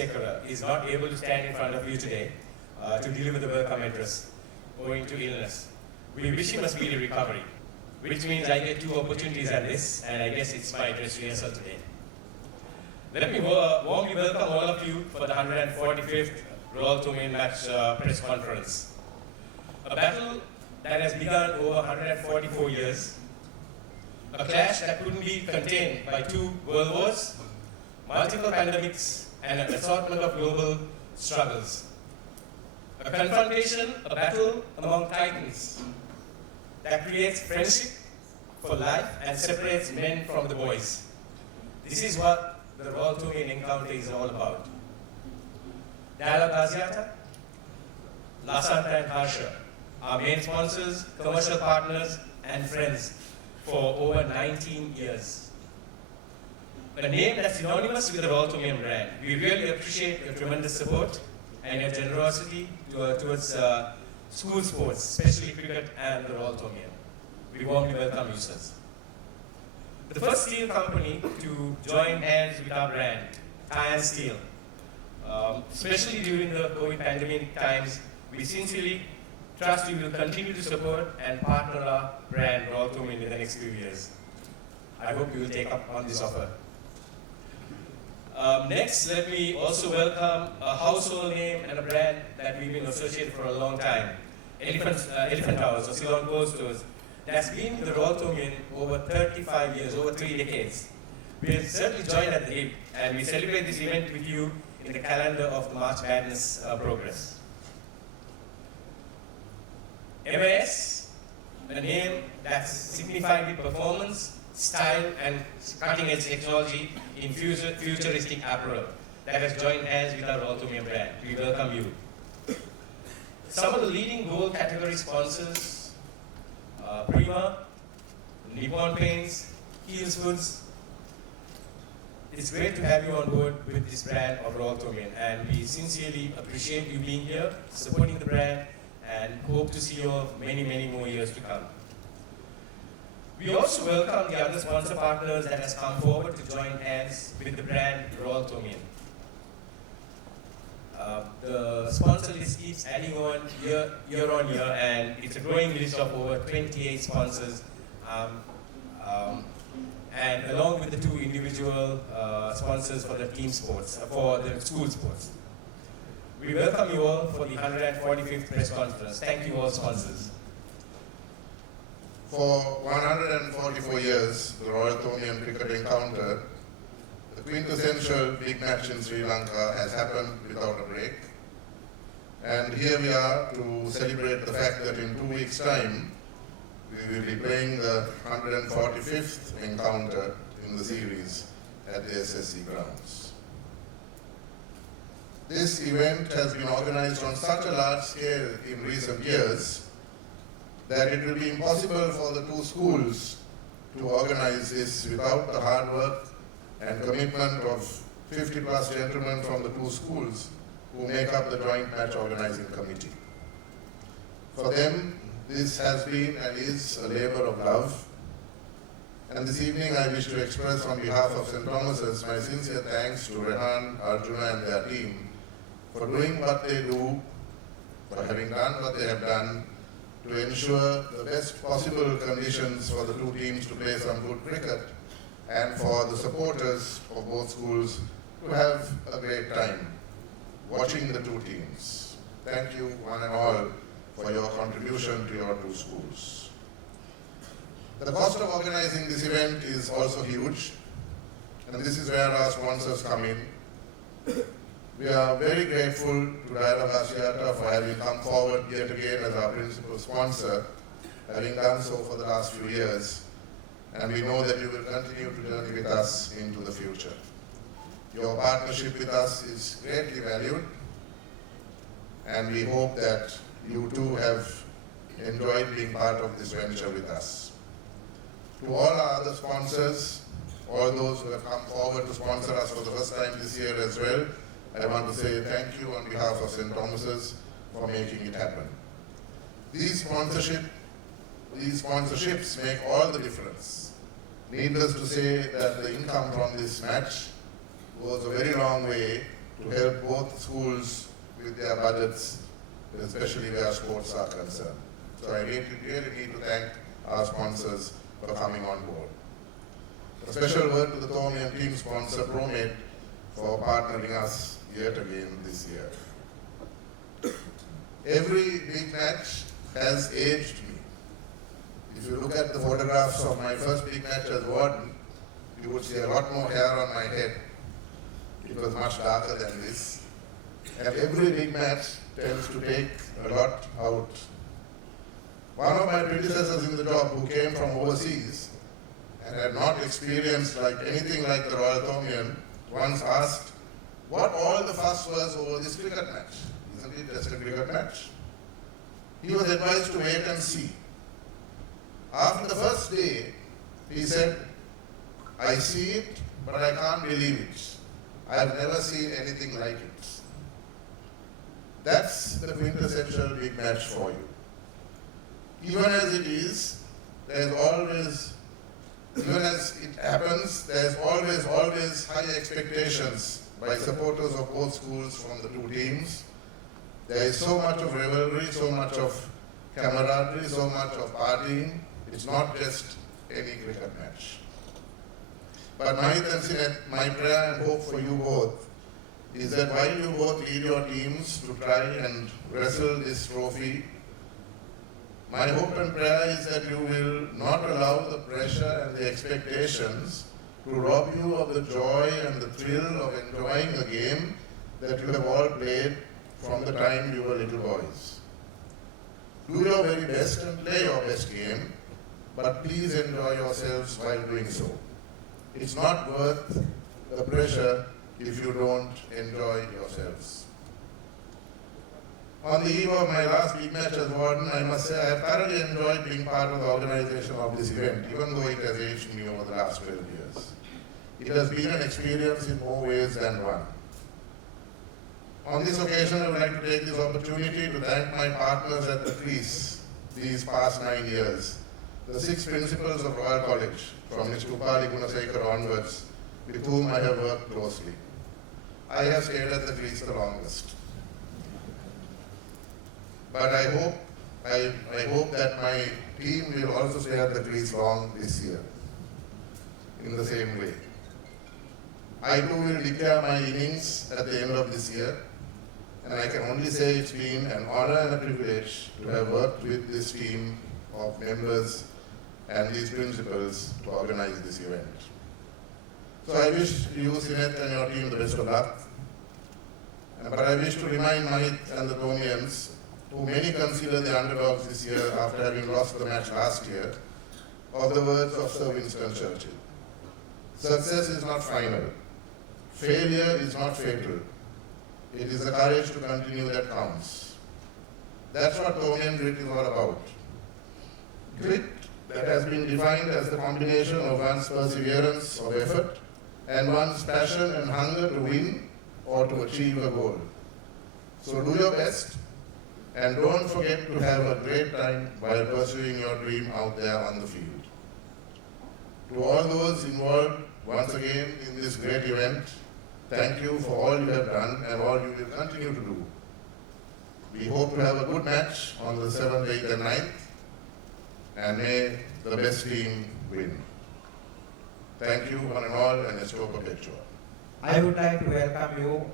Chandrasekhara is not able to stand in front of you today to deliver the welcome address owing to illness. We wish him a speedy recovery, which means I get two opportunities at this, and I guess it's my dress rehearsal today. Let me warmly welcome all of you for the 145th Royal Thomian match press conference. A battle that has begun over 144 years, a clash that couldn't be contained by two world wars, multiple pandemics, and an assortment of global struggles. A confrontation, a battle among titans that creates friendship for life and separates men from the boys. This is what the Royal Thomian encounter is all about. Dialogue Asiata, Lasanta and Harsha, our main sponsors, commercial partners, and friends for over 19 years. A name that's synonymous with the Royal Thomian brand. We really appreciate your tremendous support and your generosity towards school sports, especially cricket and the Royal Thomian. We warmly welcome you, sirs. The first steel company to join hands with our brand, Thomian Steel, especially during the COVID pandemic times, we sincerely trust you will continue to support and partner our brand, Royal Thomian, in the next few years. I hope you will take up on this offer. Next, let me also welcome a household name and a brand that we've been associated for a long time, Elephant Towers or Ceylon Cold Stores. That's been with the Royal Thomian over 35 years, over 3 decades. We have certainly joined at the hip, and we celebrate this event with you in the calendar of the March Madness progress. MAS, a name that's signified with performance, style, and cutting-edge technology in futuristic apparel that has joined hands with our Royal Thomian brand. We welcome you. Some of the leading gold category sponsors, Prima, Nippon Paints, Heels Foods. It's great to have you on board with this brand of Royal Thomian, and we sincerely appreciate you being here, supporting the brand, and hope to see you all for many, many more years to come. We also welcome the other sponsor partners that has come forward to join hands with the brand Royal Thomian. The sponsor list keeps adding on year on year, and it's a growing list of over 28 sponsors, and along with the two individual sponsors for the team sports, for the school sports. We welcome you all for the 145th press conference. Thank you all sponsors. For 144 years, the Royal Thomian cricket encounter, the quintessential big match in Sri Lanka, has happened without a break. And here we are to celebrate the fact that in 2 weeks' time, we will be playing the 145th encounter in the series at the SSC grounds. This event has been organized on such a large scale in recent years that it will be impossible for the two schools to organize this without the hard work and commitment of 50+ gentlemen from the two schools who make up the joint match organizing committee. For them, this has been and is a labor of love. And this evening I wish to express on behalf of St. Thomas's my sincere thanks to Rehan, Arjuna and their team for doing what they do, for having done what they have done, to ensure the best possible conditions for the two teams to play some good cricket, and for the supporters of both schools to have a great time watching the two teams. Thank you one and all for your contribution to your two schools. The cost of organizing this event is also huge, and this is where our sponsors come in. We are very grateful to Dialogue Asiata for having come forward yet again as our principal sponsor, having done so for the last few years, and we know that you will continue to journey with us into the future. Your partnership with us is greatly valued, and we hope that you too have enjoyed being part of this venture with us. To all our other sponsors, all those who have come forward to sponsor us for the first time this year as well, I want to say thank you on behalf of St. Thomas's for making it happen. These sponsorships make all the difference. Needless to say that the income from this match goes a very long way to help both schools with their budgets, especially where sports are concerned. So I really need to thank our sponsors for coming on board. A special word to the Thomian team sponsor, ProMate, for partnering us yet again this year. Every big match has aged me. If you look at the photographs of my first big match as warden, you would see a lot more hair on my head. It was much darker than this. And every big match tends to take a lot out. One of my predecessors in the job, who came from overseas and had not experienced anything like the Royal Thomian, once asked what all the fuss was over this cricket match. Isn't it just a cricket match? He was advised to wait and see. After the first day, he said, I see it, but I can't believe it. I've never seen anything like it. That's the quintessential big match for you. Even as it is, there's always, even as it happens, there's always high expectations by supporters of both schools from the two teams. There is so much of rivalry, so much of camaraderie, so much of partying. It's not just any cricket match. But my prayer and hope for you both is that while you both lead your teams to try and wrestle this trophy, my hope and prayer is that you will not allow the pressure and the expectations to rob you of the joy and the thrill of enjoying a game that you have all played from the time you were little boys. Do your very best and play your best game, but please enjoy yourselves while doing so. It's not worth the pressure if you don't enjoy yourselves. On the eve of my last big match as warden, I must say I have thoroughly enjoyed being part of the organization of this event, even though it has aged me over the last 12 years. It has been an experience in more ways than one. On this occasion, I would like to take this opportunity to thank my partners at the crease these past 9 years, the 6 principals of Royal College, from Mr. Upali Gunasekar onwards, with whom I have worked closely. I have stayed at the crease the longest. But I hope that my team will also stay at the crease long this year, in the same way. I too will declare my innings at the end of this year, and I can only say it's been an honor and a privilege to have worked with this team of members and these principals to organize this event. So I wish you, Sinet, and your team the best of luck. But I wish to remind Mahit and the Thomians, who many consider the underdogs this year after having lost the match last year, of the words of Sir Winston Churchill. Success is not final. Failure is not fatal. It is the courage to continue that counts. That's what Thomian grit is all about. Grit that has been defined as the combination of one's perseverance of effort and one's passion and hunger to win or to achieve a goal. So do your best, and don't forget to have a great time while pursuing your dream out there on the field. To all those involved, once again in this great event, thank you for all you have done and all you will continue to do. We hope to have a good match on the 7th, 8th and 9th, and may the best team win. Thank you one and all, and esto perpetua. I would like to welcome you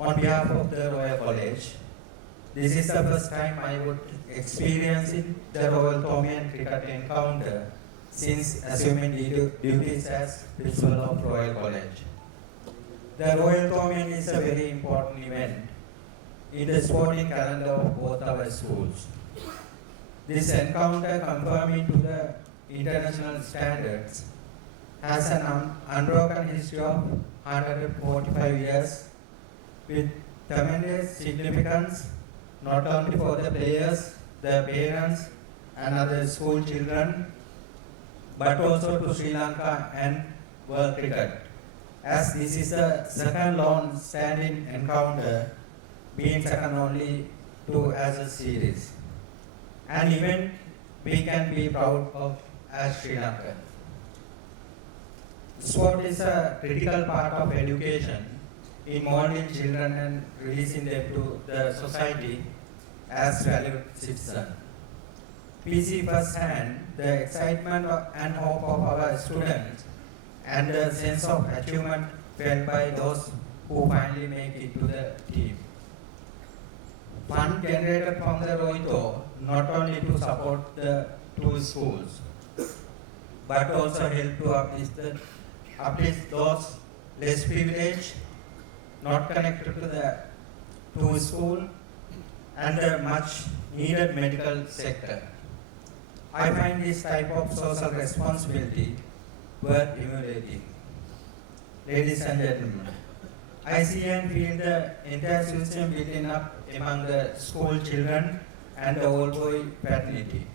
on behalf of the Royal College. This is the first time I would experience the Royal Thomian cricket encounter since assuming duties as principal of Royal College. The Royal Thomian is a very important event in the sporting calendar of both our schools. This encounter, conforming to the international standards, has an unbroken history of 145 years with tremendous significance not only for the players, their parents and other school children, but also to Sri Lanka and world cricket, as this is the second long-standing encounter, being second only to Ashes series. An event we can be proud of as Sri Lanka. Sport is a critical part of education in molding children and releasing them to the society as valued citizens. We see firsthand the excitement and hope of our students and the sense of achievement felt by those who finally make it to the team. Fund generated from the Roito not only to support the two schools, but also help to uplift those less privileged, not connected to the two school, and the much needed medical sector. I find this type of social responsibility worth emulating. Ladies and gentlemen, I see and feel the entire system building up among the school children and the old boy fraternity.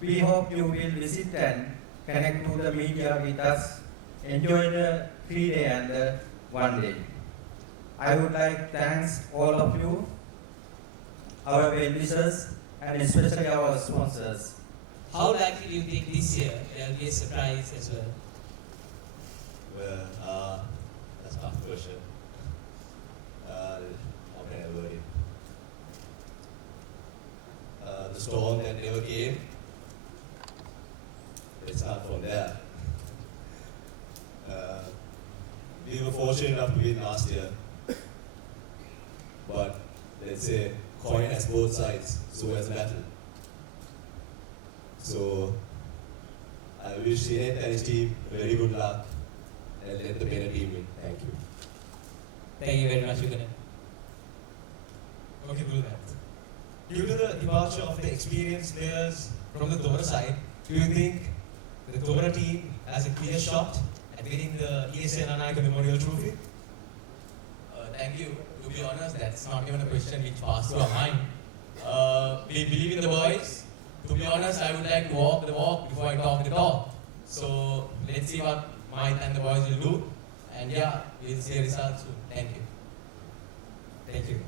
We hope you will visit and connect to the media with us, enjoy the free day and the one day. I would like to thank all of you, our well-wishers, and especially our sponsors. How likely do you think this year there will be a surprise as well? Well, that's a tough question. How can I word it? The storm that never came. Let's start from there. We were fortunate enough to win last year, but let's say coin has both sides, so has battle. So I wish the tennis team very good luck and let the better team win. Thank you. Thank you very much, Yugana. Okay, Gulnath. Due to the departure of the experienced players from the Tora side, do you think the Tora team has a clear shot at winning the ESN Anayaka Memorial Trophy? Thank you. To be honest, that's not even a question which passed through our mind. We believe in the boys. To be honest, I would like to walk the walk before I talk the talk. So let's see what Mike and the boys will do. And yeah, we'll see the results soon. Thank you. Thank you.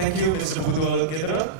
Thank you, Mr. Budwal Kedra.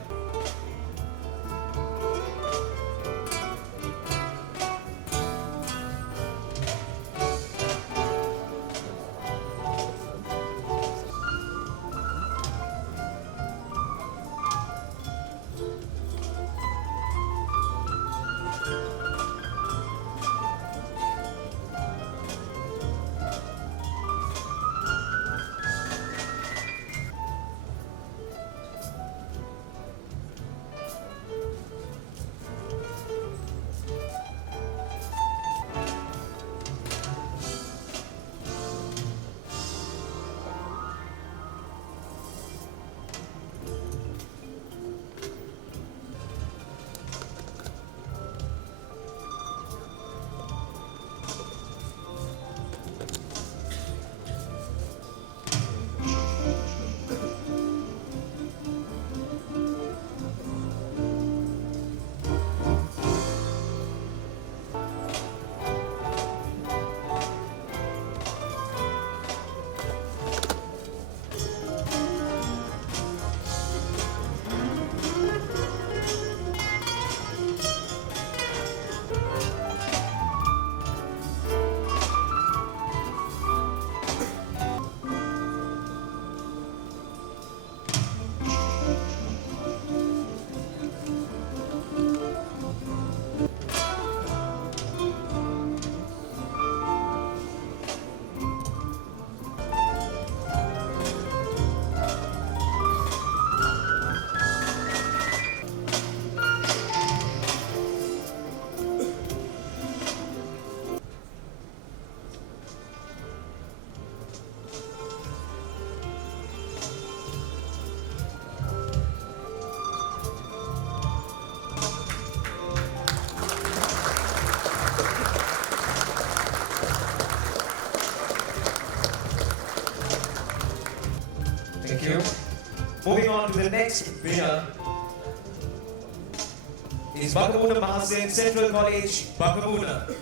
Thank you. Moving on to the next winner is Bakamuna Mahasen Central College, Bakamuna.